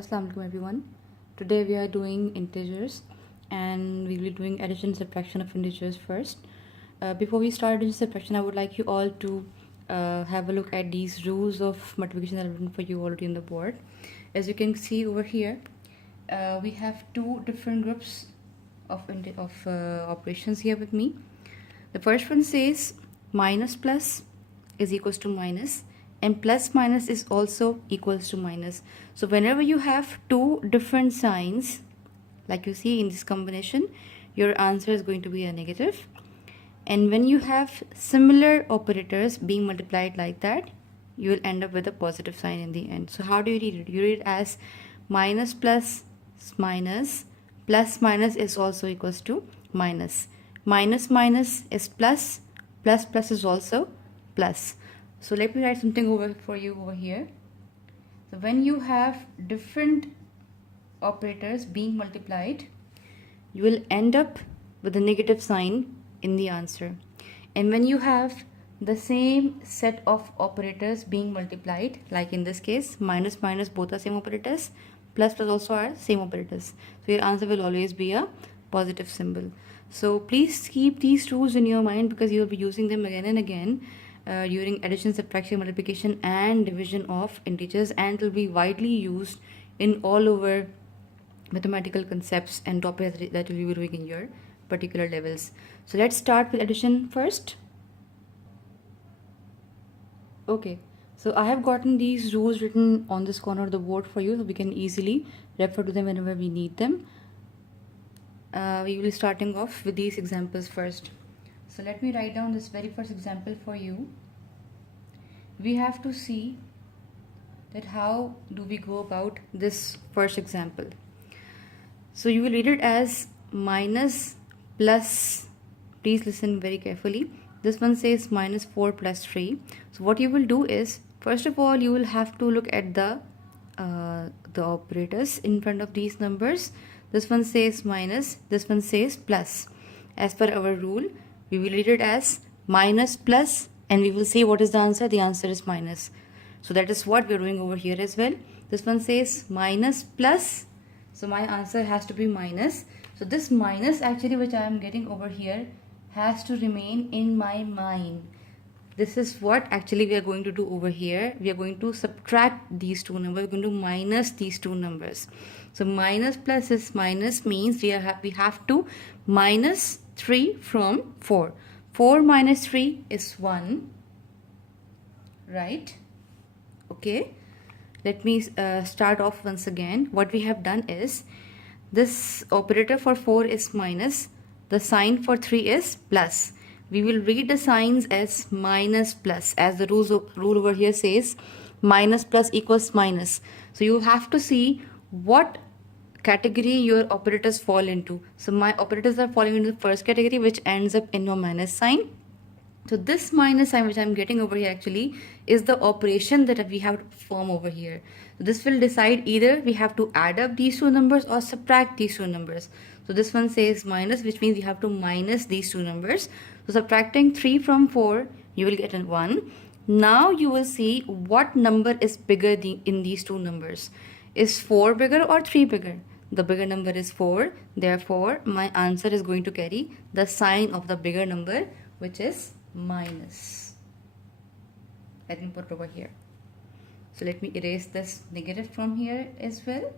Assalamu alaikum everyone. Today we are doing integers and we will be doing addition and subtraction of integers first. Before we start addition and subtraction, I would like you all to have a look at these rules of multiplication that are written for you already on the board. As you can see over here, we have two different groups of operations here with me. The first one says minus plus is equals to minus, and plus minus is also equals to minus. So whenever you have two different signs, like you see in this combination, your answer is going to be a negative. And when you have similar operators being multiplied like that, you will end up with a positive sign in the end. So how do you read it? You read it as minus plus minus, plus minus is also equals to minus. Minus minus is plus, plus plus is also plus. So let me write something over for you over here. So when you have different operators being multiplied, you will end up with a negative sign in the answer. And when you have the same set of operators being multiplied, like in this case, minus minus both are same operators, plus plus also are same operators. So your answer will always be a positive symbol. So please keep these rules in your mind because you will be using them again and again during addition, subtraction, multiplication and division of integers, and it will be widely used in all over mathematical concepts and topics that you will be doing in your particular levels. So let's start with addition first. Okay, so I have gotten these rules written on this corner of the board for you, so we can easily refer to them whenever we need them. We will be starting off with these examples first. So let me write down this very first example for you. We have to see that how do we go about this first example. So you will read it as minus plus, please listen very carefully. This one says minus 4 plus 3. So what you will do is, first of all, you will have to look at the operators in front of these numbers. This one says minus, this one says plus. As per our rule, we will read it as minus plus and we will say what is the answer. The answer is minus. So that is what we are doing over here as well. This one says minus plus. So my answer has to be minus. So this minus actually which I am getting over here has to remain in my mind. This is what actually we are going to do over here. We are going to subtract these two numbers. We're going to minus these two numbers. So minus plus is minus means we have to minus 3 from 4. 4 minus 3 is 1. Right? Okay. Let me start off once again. What we have done is, this operator for 4 is minus. The sign for 3 is plus. We will read the signs as minus plus, as the rule over here says minus plus equals minus. So you have to see what category your operators fall into. So my operators are falling into the first category, which ends up in your minus sign. So this minus sign which I'm getting over here actually is the operation that we have to perform over here. So this will decide either we have to add up these two numbers or subtract these two numbers. So this one says minus, which means you have to minus these two numbers. So subtracting 3 from 4, you will get a 1. Now you will see what number is bigger in these two numbers. Is 4 bigger or 3 bigger? The bigger number is 4. Therefore, my answer is going to carry the sign of the bigger number, which is minus. Let me put it over here. So let me erase this negative from here as well.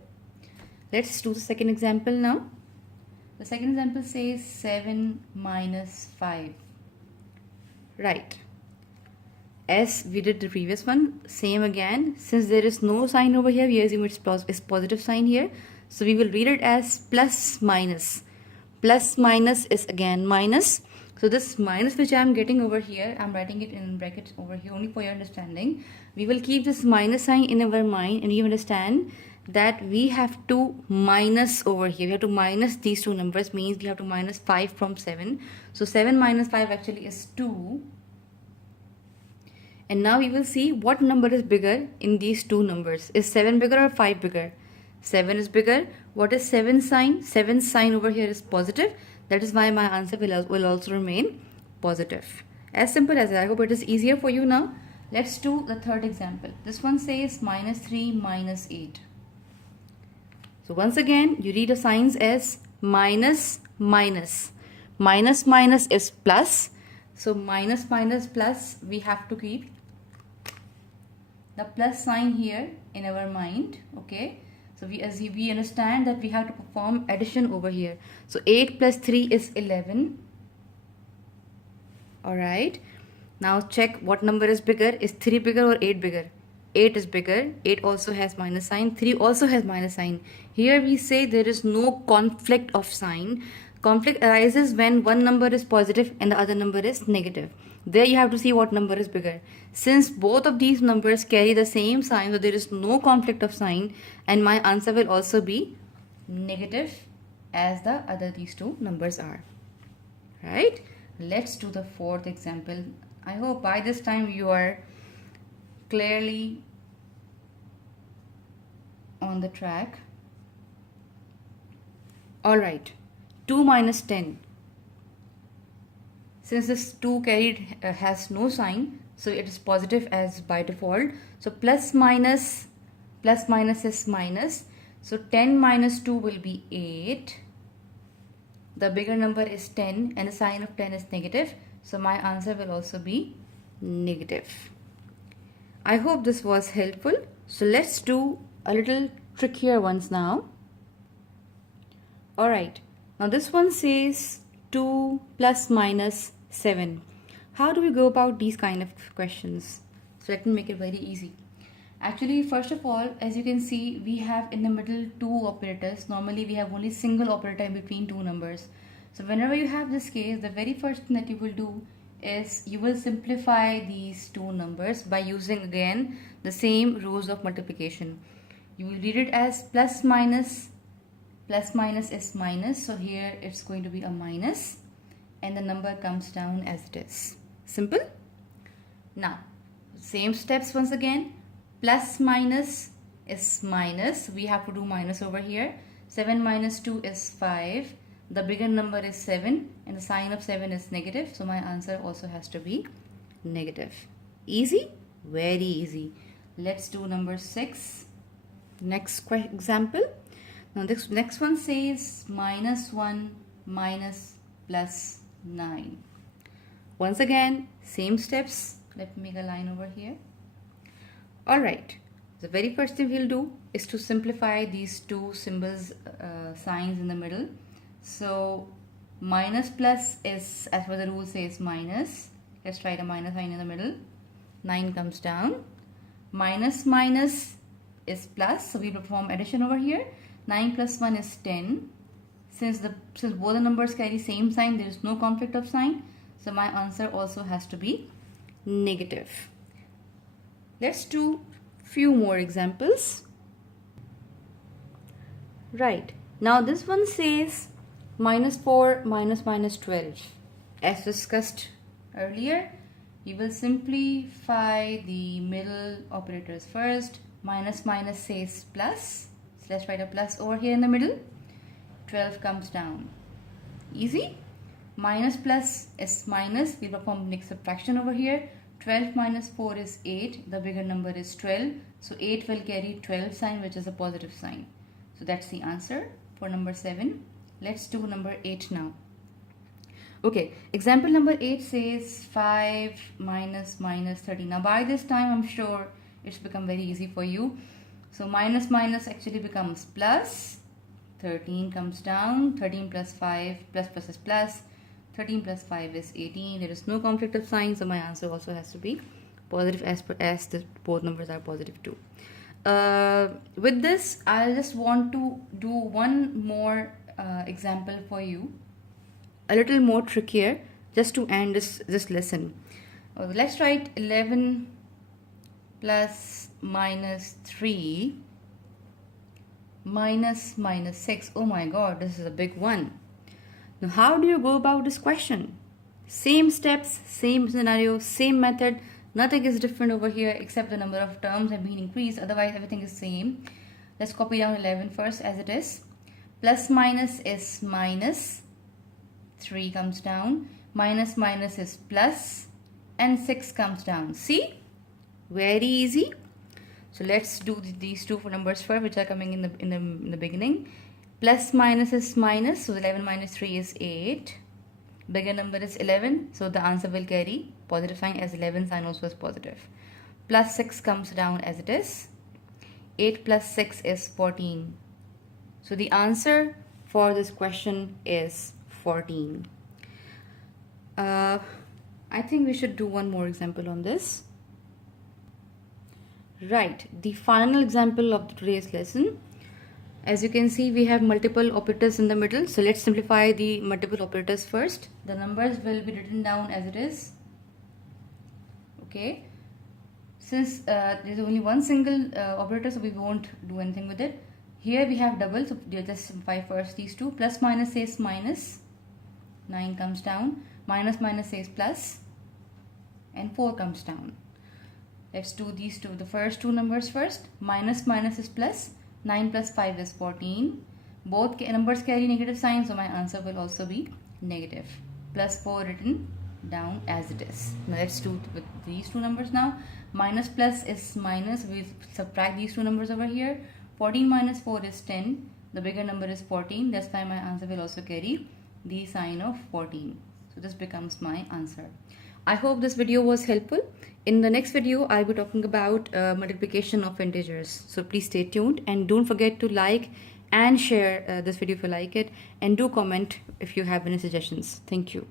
Let's do the second example now. The second example says 7 minus 5. Right. As we did the previous one, same again. Since there is no sign over here, we assume it's positive sign here. So we will read it as plus minus. Plus minus is again minus. So this minus which I am getting over here, I am writing it in brackets over here only for your understanding. We will keep this minus sign in our mind and you understand that we have to minus over here. We have to minus these two numbers, means we have to minus 5 from 7. So 7 minus 5 actually is 2. And now we will see what number is bigger in these two numbers. Is 7 bigger or 5 bigger? 7 is bigger. What is 7 sign? 7 sign over here is positive. That is why my answer will also remain positive. As simple as that. I hope it is easier for you now. Let's do the third example. This one says minus 3 minus 8. So once again, you read the signs as minus, minus. Minus, minus is plus. So minus, minus, plus, we have to keep the plus sign here in our mind. Okay. So we understand that we have to perform addition over here. So 8 plus 3 is 11. Alright. Now check what number is bigger. Is 3 bigger or 8 bigger? 8 is bigger. 8 also has minus sign. 3 also has minus sign. Here we say there is no conflict of sign. Conflict arises when one number is positive and the other number is negative. There you have to see what number is bigger. Since both of these numbers carry the same sign, so there is no conflict of sign, and my answer will also be negative as the other these two numbers are. Right? Let's do the fourth example. I hope by this time you are clearly on the track. Alright, 2 minus 10. Since this 2 carried has no sign, so it is positive as by default. So plus minus is minus. So 10 minus 2 will be 8. The bigger number is 10 and the sign of 10 is negative. So my answer will also be negative. I hope this was helpful. So let's do a little trickier ones now. Alright, now this one says 2 plus minus 7. How do we go about these kind of questions? So let me make it very easy. Actually, first of all, as you can see, we have in the middle two operators. Normally we have only single operator in between two numbers. So whenever you have this case, the very first thing that you will do is you will simplify these two numbers by using again the same rules of multiplication. You will read it as plus minus is minus, so here it's going to be a minus and the number comes down as it is. Simple. Now same steps once again. Plus minus is minus, we have to do minus over here. 7 minus 2 is 5. The bigger number is 7 and the sign of 7 is negative, so my answer also has to be negative. Easy? Very easy. Let's do number 6. Next example. Now this next one says minus 1 minus plus 9. Once again, same steps. Let me make a line over here. Alright, the very first thing we'll do is to simplify these two symbols, signs in the middle. So minus plus is, as per the rule says, minus. Let's write a minus sign in the middle. 9 comes down. Minus minus is plus, so we perform addition over here. 9 plus 1 is 10. Since both the numbers carry same sign, there is no conflict of sign, so my answer also has to be negative. Let's do few more examples. Right, now this one says minus 4 minus 12. As discussed earlier, you will simplify the middle operators first. Minus minus says plus, so let's write a plus over here in the middle. 12 comes down. Easy. Minus plus is minus, we perform next subtraction over here. 12 minus 4 is 8, the bigger number is 12, so 8 will carry 12 sign, which is a positive sign. So that's the answer for number 7. Let's do number 8 now. Okay, example number 8 says 5 minus 13. Now by this time I'm sure it's become very easy for you. So minus minus actually becomes plus. 13 comes down. 13 plus 5, plus plus is plus. 13 plus 5 is 18. There is no conflict of sign, so my answer also has to be positive as both numbers are positive too. With this, I just want to do one more example for you, a little more trickier, just to end this lesson. Let's write 11 plus minus 3 minus 6. Oh my god, this is a big one. Now how do you go about this question? Same steps, same scenario, same method. Nothing is different over here except the number of terms have been increased. Otherwise everything is same. Let's copy down 11 first as it is. Plus minus is minus. 3 comes down. Minus minus is plus. And 6 comes down. See? Very easy. So let's do these two numbers first, which are coming in the beginning. Plus minus is minus, so 11 minus 3 is 8. Bigger number is 11, so the answer will carry positive sign, as 11 sign also is positive. Plus 6 comes down as it is. 8 plus 6 is 14. So the answer for this question is 14. I think we should do one more example on this. Right, the final example of today's lesson. As you can see, we have multiple operators in the middle. So let's simplify the multiple operators first. The numbers will be written down as it is. Okay. Since there's only one single operator, so we won't do anything with it. Here we have double, so we'll just simplify first these two. Plus minus says minus. 9 comes down. Minus minus says plus. And 4 comes down. Let's do these two. The first two numbers first. Minus minus is plus. 9 plus 5 is 14. Both numbers carry negative sign, so my answer will also be negative. Plus 4 written down as it is. Now let's do with these two numbers now. Minus plus is minus. We subtract these two numbers over here. 14 minus 4 is 10. The bigger number is 14. That's why my answer will also carry the sign of 14. So this becomes my answer. I hope this video was helpful. In the next video, I'll be talking about multiplication of integers. So please stay tuned and don't forget to like and share this video if you like it, and do comment if you have any suggestions. Thank you.